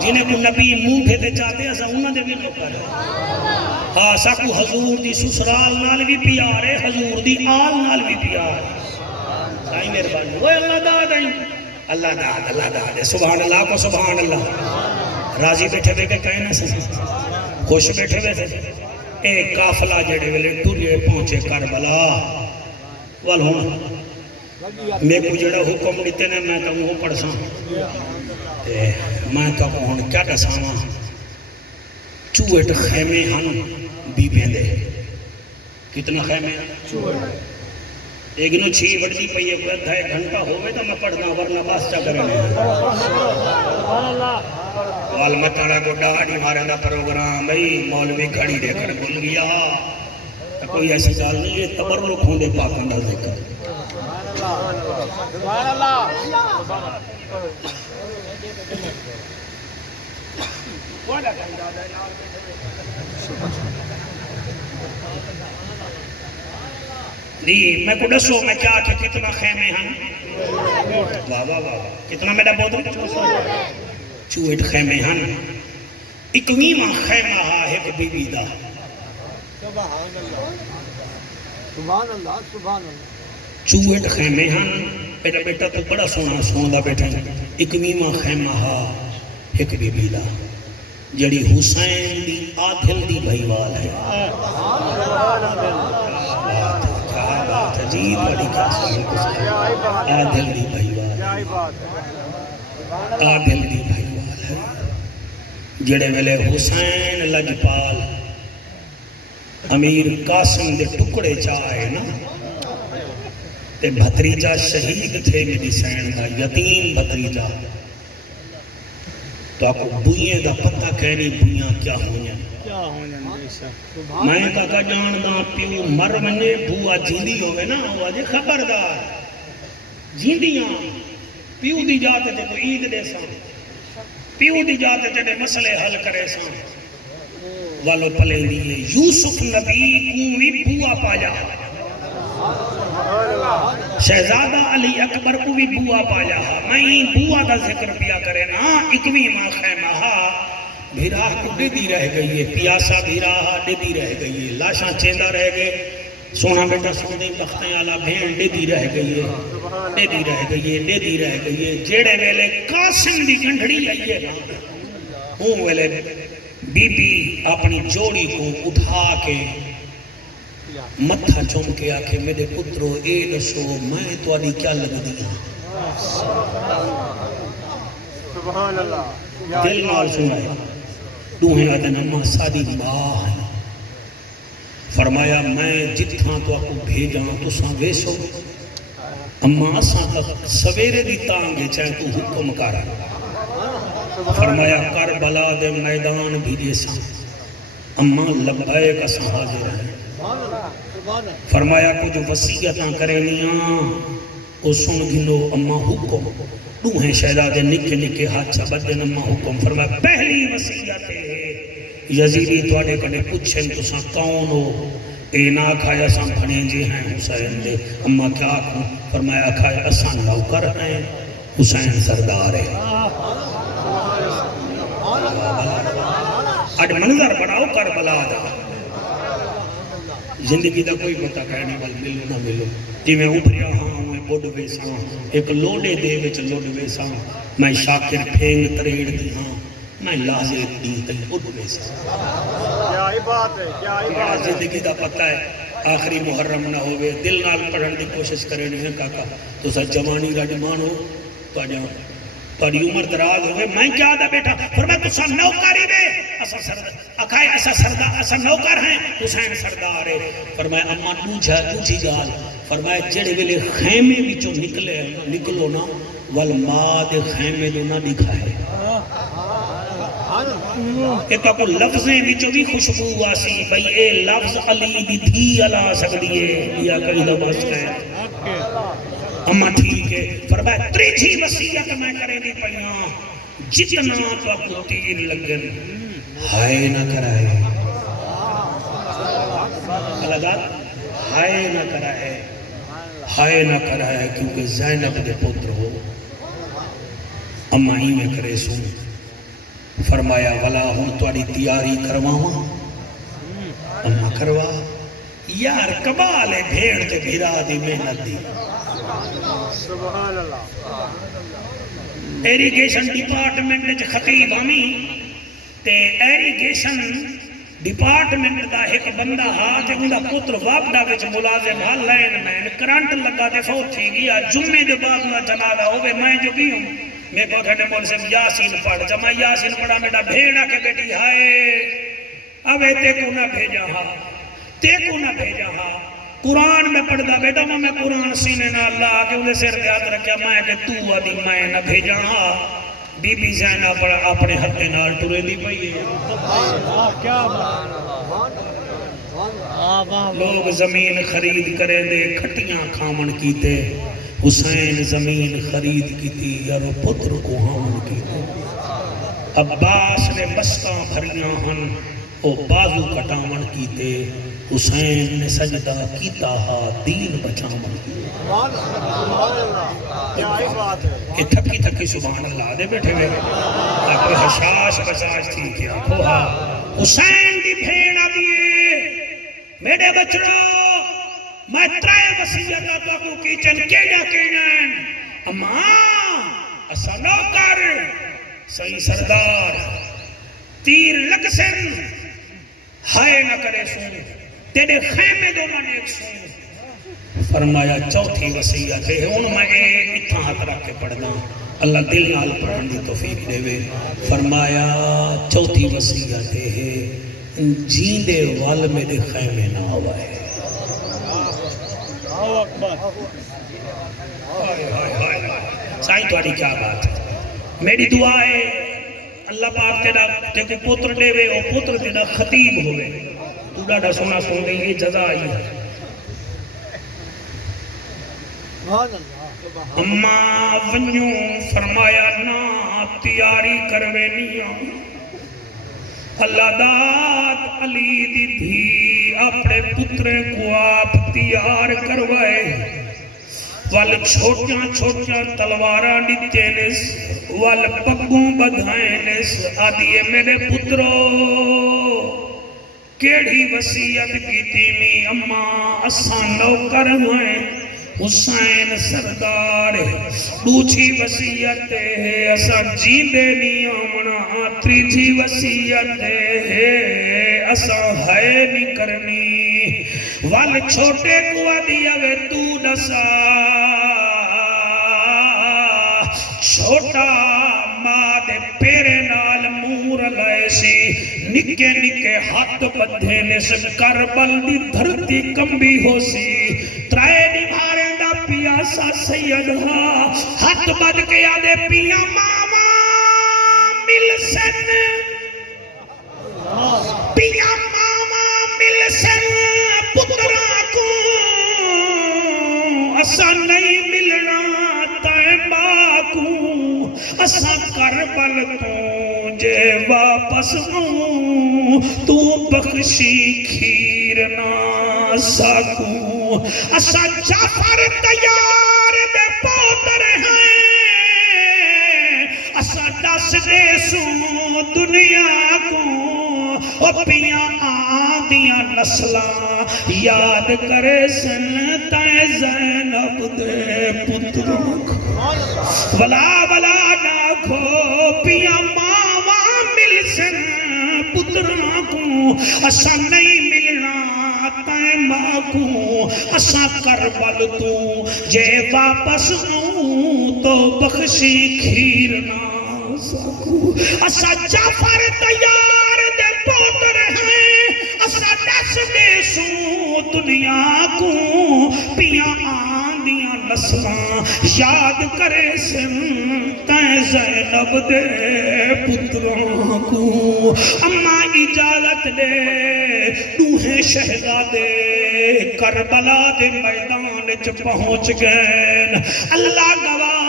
جنہیں کو نبی منہ پھیتے چاہتے ہیں انہاں دے بھی نوکر ہیں ہاں ساکو حضور دی سسرال نال بھی پیار ہے حضور دی آل نال بھی پیار ہے سائیں مہربانی وہ اللہ داد ہیں اللہ داد ہے سبحان اللہ کو سبحان اللہ راضی بیٹھے بے کے کہنا سے خوش بیٹھے بے سے ایک کافلہ جڑے ویلے ٹوریے پہنچے کربلا والہون میں کو جڑا حکم دیتے نے میں کہوں پڑھ ساں میں کہوں کیا دساواں چوہٹ خیمے ہن بیبیں دے کتنا خیمے ہیں ایک نو چھی وڑتی پئی ہے کوئی ادھا ایک گھنٹہ ہوئے تو میں پڑھنا ورنہ باس چا کرنے والمتانا کو ڈاڑی مارے دا پروگرام بھئی مولوی گھڑی دے کر بھول گیا کوئی ایسی گال نہیں ہے تبرک ہوں دے پاکن دا ذکر سبحان اللہ نہیں میں کو ڈسو میں کیا کہ کتنا خیمے ہن واہ واہ واہ کتنا میرا بہت چوہٹ خیمے ہن اکویمہ خیمہ ہا ایک بی بی دا سبحان اللہ سبحان اللہ چوہٹ خیمے ہن بیٹا بیٹا تو بڑا سونا سونا بیٹھا اکویمہ خیمہ ہا ایک بی بی دا جڑی حسین دی آدھل دی بھائیوال ہے جیت بڑی کاسم آدھل دی بھائیوال آدھل دی بھائیوال ہے جڑے ویلے حسین لجپال امیر قاسم دے ٹکڑے چاہے نا تے بھتریجہ شہید تھے میری سین دا یتیم بھتریجہ تو آپ کو بوئیں دا پتہ کہنی بوئیاں کیا ہوئیں میں کہا جاندہ پیو مر منجے بوہ جیندی ہوئے نا وہ جے خبردار جیندیاں پیو دی جاتے تھے کوئی عید دے ساں پیو دی جاتے تھے مسئلے حل کرے ساں والو پلے دیئے یوسف نبی کوئی بوہ پایا شہزادہ علی اکبر کو بھی بوہ پایا میں بوہ دا ذکر پیا کرے نا اکوی ماں خیمہ بھیراہ کو ڈیدی رہ گئی ہے پیاسا بھیراہ ڈیدی رہ گئی ہے لاشاں چیندہ رہ گئے سونا بیٹا سوندی بختیں آلہ بھین ڈیدی رہ گئی ہے ڈیدی رہ گئی ہے ڈیدی رہ گئی ہے جیڑے ویلے قاسم دی گنڈھڑی آئی ہے نا ہوں ویلے بی بی اپنی جوڑی کو اٹھا کے متھا چوم کے آکھے میرے پترو اے دسو میں تو آنی کیا لگ دیا سبحان اللہ دل نال سنائے دوہیں آدھن اماں سادی ماں ہے فرمایا میں جتھاں تو آپ کو بھیجاں تو ساں ویسو اماں اساں تک سویرے دی تانگے چاہے تو حکم کارا فرمایا کربلا دے میدان بھی جیسا اماں لبائے کا ساں حاضر ہے فرمایا کچھ وسیعتاں کرینیاں او سن گنو اماں حکم دوہیں شہزادے نکے نکے ہاتھ بدن اماں حکم فرمایا پہلی وسیعت ہے یزیدی توڑے کنے پوچھیں تو ساں کون ہو اے نا کھایا ساں بھنیں جے ہیں حسین دے اماں کیا کھوں فرمایا کھایا اسان نوکر ہیں حسین سردار ہے اڈ منظر بڑھاؤ کربلا دا زندگی دا کوئی پتہ کہنے وال ملو نہ ملو جی میں اوپریا ہاں میں بڑھ ویساں ایک لوڑے دے وچ لوڑ ویساں میں شاکر پھینگ تریڑ دی ہاں میں لازے دی تے اڑ ویساں کیا ہی بات ہے کیا ہی بات ہے زندگی دا پتہ ہے آخری محرم نہ ہوئے دل نال پڑھن دی کوشش کرے نہیں کاکا تو سا جوانی رج مانو تو جاؤ تاری عمر دراز ہوئے میں کیا دا بیٹا فرمایا تو سا نوکاری دے اسا سردار اکھائے اسا سردار اسا نوکر ہیں حسین سردار ہے فرمایا اما دوجی گال فرمایا جڑے ویلے خیمے وچوں نکلے نکلو نا والماد خیمے دو نہ دکھائے ایک کو لفظیں وچوں بھی خوشبو واسی بھئی اے لفظ علی دی تھی علا سکتی ہے یا کئی لفظ ہے اما ٹھیک ہے فرمایا تریجی وسیعت میں کرے دی پہیاں جتنا تو آپ کو تیر لگن ہائے نہ کرائے اللہ ہائے نہ کرائے ہائے نہ کرائے کیونکہ زینب دے پتر ہو اما ہی میں کرے سوں فرمایا ولا ہوں توڑی تیاری کرواؤں اما کروا یار کمال ہے بھیڑ تے بھیرا دی محنت دی سبحان اللہ ایریگیشن ڈپارٹمنٹ خطیب ہمیں تے ایریگیشن ڈپارٹمنٹ دا ایک بندہ ہاں تے انہا پتر واپڈا وچ ملازم ہاں لائن مین کرنٹ لگا تے فوت تھی گیا جمعے دے بعد نہ جنازہ ہوئے میں جو بھی ہوں میں کو تھے مول سے یاسین پڑھ جمع یاسین پڑھا میرا بھیڑا کے بیٹی ہائے اوے تے کو نہ بھیجا ہاں تے کو نہ بھیجا ہاں قرآن میں پڑھ دا بیٹا میں قرآن سینے نہ اللہ کے انہیں سر دیات رکھیا میں کہ تو آدھی میں نہ بھیجا ہاں بی بی زینہ پڑھا اپنے ہتھے نال ٹرے دی پئی ہے کیا لوگ زمین خرید کریں دے کھٹیاں کھامن کیتے حسین زمین خرید کیتی یار پتر کو ہامن کیتے عباس نے بستاں بھریاں ہن او بازو کٹامن کیتے حسین نے سجدہ کیتا ہا دین بچامن کیتے یہ تھکی تھکی سبحان اللہ دے بیٹھے ہوئے کوئی حشاش بچاش تھی کیا کھوہا حسین دی بھیڑا دیئے میرے بچڑو میں ترائے وسیعت تو کو کیچن کیڑا کیڑن اما اسا نوکر صحیح سردار تیر لگ سن ہائے نہ کرے سن تیرے خیمے دونوں نے ایک سن فرمایا چوتھی وسیعت ہے ان میں اتنا ہاتھ رکھ کے پڑھنا اللہ دل نال پڑھن دی توفیق دے وے فرمایا چوتھی وسیعت ہے جیندے وال میں دے خیمے نہ ہوائے سائیں توڑی کیا بات ہے میری دعا ہے اللہ پاک تیرا تے کو پتر دے وے او پتر تیرا خطیب ہوئے تو ڈاڑا سونا سن گئی یہ جزا آئی ہے اماں ونیوں فرمایا نا تیاری کروے نہیں اللہ داد علی دی تھی اپنے پترے کو آپ تیار کروائے وال چھوٹیاں چھوٹیاں تلواراں دیتے نس وال پگوں بدھائیں نس آدھیے میرے پترو کیڑی وسیعت کی تیمی اماں اساں نوکر ہوئے حسین سردار دوچھی وسیعت ہے اساں جیندے نہیں آمنا تریجھی وسیعت ہے اساں ہے نہیں کرنی وال چھوٹے کو دیا وے تو دسا چھوٹا ماں دے پیرے نال مور لائے سی نکے نکے ہاتھ بدھے نے سب کربل دی دھرتی کمبی ہو سی ترائے نبھارے دا پیاسا سید ہاں ہاتھ بد کے آدھے پیا ماما مل سن پیا ماما مل سن پترا کو اسا نہیں ملنا تیمبا کو اسا کربل تو جے واپس ہوں تو بخشی کھیر نہ سکوں اسا جعفر تیار دے پوتر ہیں اسا دس دے سوں دنیا کو او پیاں آدیاں نسلاں یاد کرے سن تے زینب دے پتروں کو ولا ولا نہ کھو پیاں ماما مل سن پتروں کو اسا نہیں ملنا تے ماں کو اسا کربل تو جے واپس ہوں تو بخشی کھیر نہ سکوں اسا جعفر تیار دے پوتر ہیں اسا دس دے سوں دنیا کو پیاں آندیاں نسلاں یاد کرے سن تے زینب دے پتروں کو اما اجازت دے دوہے شہزادے کربلا دے میدان چ پہنچ گئے اللہ گواہ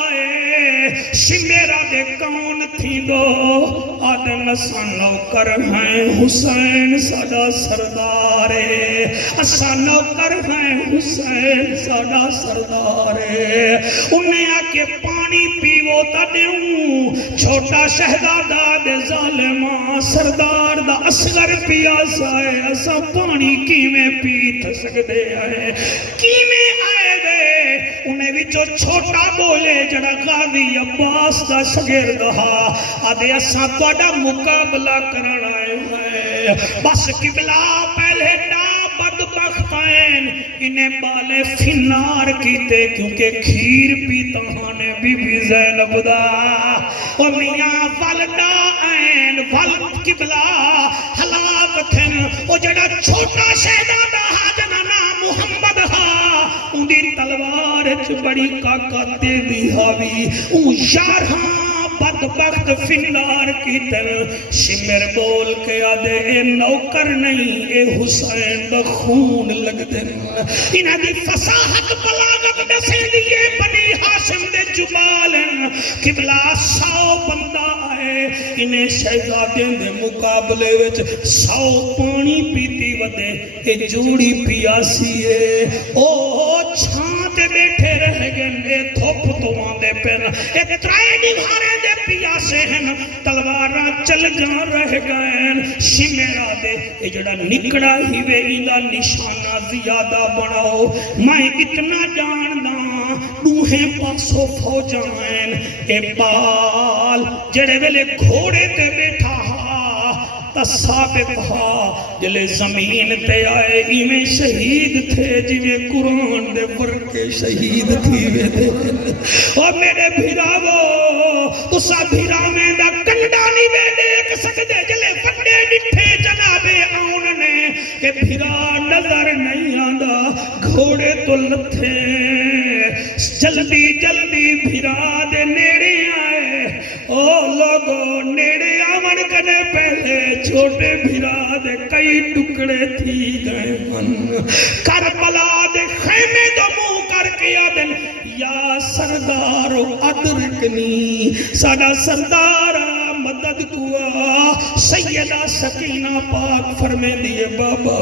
شمیرا دے کون تھی دو آدن اساں نوکر ہیں حسین ساڈا سردار ہے اساں نوکر ہیں حسین ساڈا سردار ہے انہیں آکے پانی پیو تا دیوں چھوٹا شہزادہ دے ظالماں سردار دا اصغر پیاسا ہے اساں پانی کیویں پی تھ سکدے ہیں کیویں آئے وے انہیں بھی جو چھوٹا بولے جڑا غازی عباس دا شاگرد ہا آدھے اساں تہاڈا مقابلہ کرن آئے ہیں بس قبلہ پہلے ڈا بدبختین انہیں بالے فنار کیتے کیونکہ کھیر پیتا ہانے بی بی زینب دا او میاں والدہ این والد قبلہ ہلاک تھن او جڑا چھوٹا شہزادہ ہا جنا نام محمد ہا ان دی تلوار بڑی کاکا تیزی ہاوی ان یارہاں بدبخت فنار کی طرح شمر بول کے آدھے اے نوکر نہیں اے حسین دا خون لگ دن انہاں دی فصاحت بلاغت دسے دیئے بنی ہاشم دے جبالن قبلہ 100 بندہ آئے انہیں شہزادیں دے مقابلے وچ 100 پانی پیتی ودے اے جوڑی پیاسی ہے او چھانتے بیٹھے رہ گئے اے تھوپ تو آندے پین اے ترائے نگھارے دے پیاسے ہیں تلواراں چل جاں رہ گئے شمیرا دے اے جڑا نکڑا ہی وے ایدہ نشانہ زیادہ بڑھاؤ میں اتنا جاندہ دوہیں پاسو فوجائیں اے بال جڑے ویلے گھوڑے تے بیٹھا ثابت ہا جلے زمین تے آئے ایمیں شہید تھے جویں قرآن دے ورکے شہید تھی وے دے اور میرے بھیراو تسا بھیرا میں دا کنڈانی وے دیکھ سکتے جلے وڈے ڈٹھے جنابے آن نے کہ بھیرا نظر نہیں آندا گھوڑے تو لتھے جلدی جلدی بھیرا دے نیڑے آئے او لوگو نیڑے آمن کنے پہلے چھوٹے بھیرا دے کئی ٹکڑے تھی گئے من کربلا دے خیمے دو منہ کر کے آدن یا سردارو ادرکنی ساڈا سردارا مدد کوا سیدہ سکینہ پاک فرمے دیئے بابا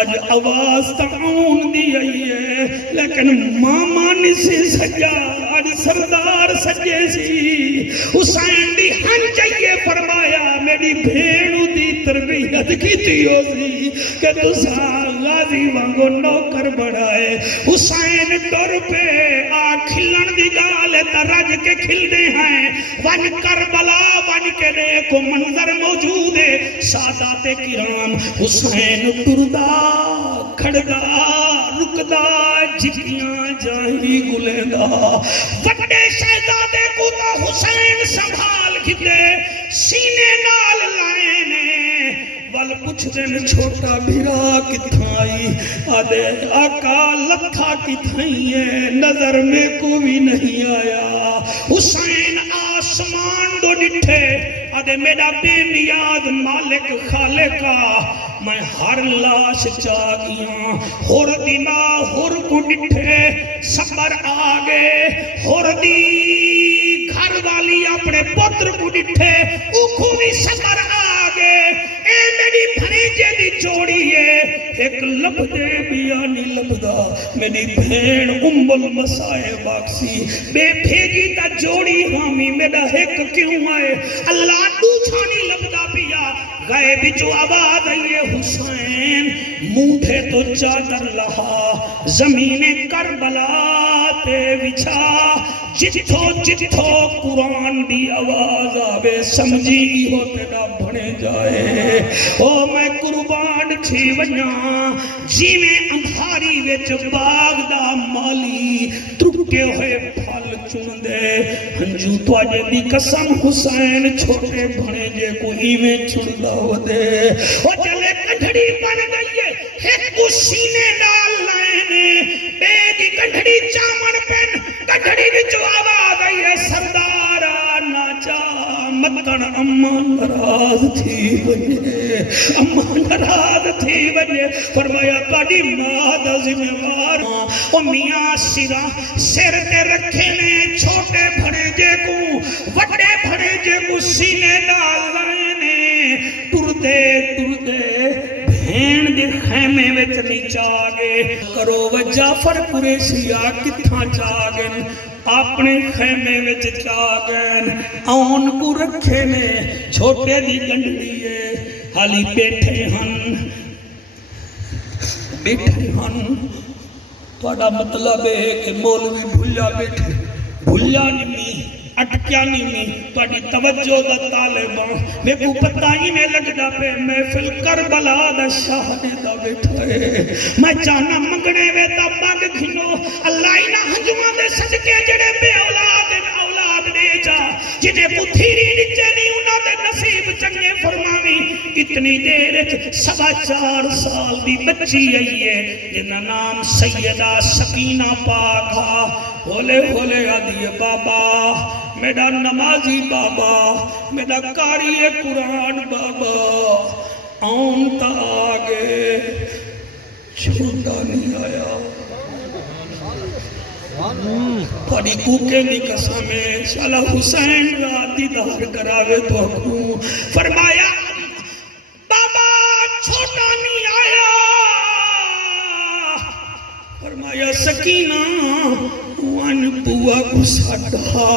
آج آواز تعاون دی آئی ہے لیکن ماما نسی سجا آج سردار سجے سی حسین دی ہن چاہیے فرمایا میری بھیڑو دی تربیت کی تیو سی کہ تسا غازی وانگو نوکر بڑھائے حسین ڈر پہ آ کھلن دی گالے ترج کے کھل دے ہیں ون کربلا ون کے دیکھو منظر موجود ہے سادات کرام حسین ٹردہ کھڑدا رکدا جھکیاں جاہی گلیندہ وڈے شہزادے کو تا حسین سنبھال گھتے سینے نال لائے نے وال پچھ دن چھوٹا بھیرا کتھائی آدھے آقا لتھا کتھائی ہے نظر میں کوئی نہیں آیا حسین آسمان دو ڈٹھے آدھے میرا بے نیاد مالک خالقہ میں ہر لاش چاگیاں ہور دی ماں ہور کو ڈٹھے صبر آگے ہور دی گھر والی اپنے پتر کو ڈٹھے اوکھو بھی صبر آگے اے میری بھریجے دی جوڑی ہے ایک لبدے بیانی لبدا میری بھین المسائے باکسی بے بھیجی تا جوڑی ہامی میرا ایک کیوں آئے اللہ دوچھانی لبدا بیا گئے بچو آباد آئیے حسین موٹھے تو چادر لہا زمین کربلا تے وچھا جتھو جتھو قرآن دی آواز آوے سمجھی ہو تیرا بھنے جائے او میں قربان تھی ونیا جی میں اندھاری وچ باغ دا مالی ترکے ہوئے پھل چون دے ہنجو تو آجے دی قسم حسین چھوٹے بھنے جے کو ایویں چھڑدا ہو دے او چلے کنڈھڑی بن گئی ہے ایک کو سینے ڈال لائنے بے دی کنڈھڑی چامن پن کنڈھڑی وچ آواز آئی ہے سردارا ناچا مکن اماں ناراض تھی بنے اماں ناراض تھی بجے فرمایا تاری ماں دا ذمہوار او میاں سر تے رکھے نے چھوٹے بھڑے جے کو وڈے بھڑے جے کو سینے ڈال لائے نے ٹردے بھین دے خیمے وچ نہیں چاگے کرو و جعفر قریشی کتھاں چاگن اپنے خیمے وچ چاگن آن کو رکھے نے چھوٹے دی گنڈلی ہے حالی بیٹھے ہن توڑا مطلب ہے کہ مولوی بھولیا بیٹھے بھولیا نہیں اٹکیا نہیں توڑی توجہ دا طالباں میں کو پتہ ہی میں لگدا پہ محفل کربلا دا شاہدے دا بیٹھا ہے میں چاہنا منگنے وے تا مانگ گھنو اللہ ہی نہ ہنجوان دے صدقے جڑے بے اولاد دے جا جنہیں پتھیری نچے نہیں انہاں دے نصیب چنگے فرماوی اتنی دیر 4.25 سال دی بچی آئی ہے جنہ نام سیدہ سکینہ پاکا ہولے ہولے آدھی بابا میرا نمازی بابا میرا قاری قرآن بابا آن تا آگے چھوٹا نہیں آیا پڑی کوکے دی قسمیں شالا حسین رات دیدار کراوے تو حکوم فرمایا بابا چھوٹا نہیں آیا فرمایا سکینہ وان بوا کو ساڑھا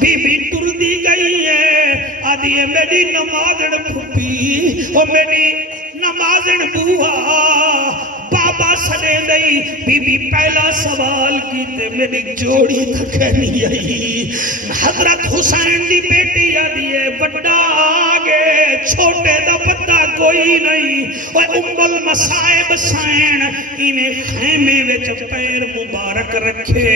بی بی ٹر دی گئی ہے آدھی ہے میری نمازن پھپی وہ میری نمازن بوا بابا سنے نہیں بی بی پہلا سوال کی تے میری جوڑی تھکے نہیں آئی حضرت حسین دی بیٹی آدھی ہے بڑا آگے چھوٹے دا پتہ کوئی نہیں وہ المصائب سائن انہیں خیمے وچ پیر مبارک رکھے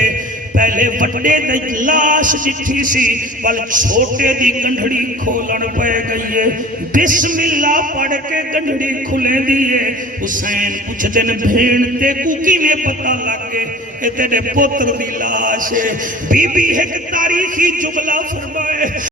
پہلے وڈے دی لاش جتھی سی بل چھوٹے دی گنڈھڑی کھولن پہ گئی ہے بسم اللہ پڑھ کے گنڈھڑی کھلے دیئے حسین کچھ دن بھین تے کوکی میں پتہ لگے اے تیرے پتر دی لاش ہے بی بی ایک تاریخی جملہ فرمائے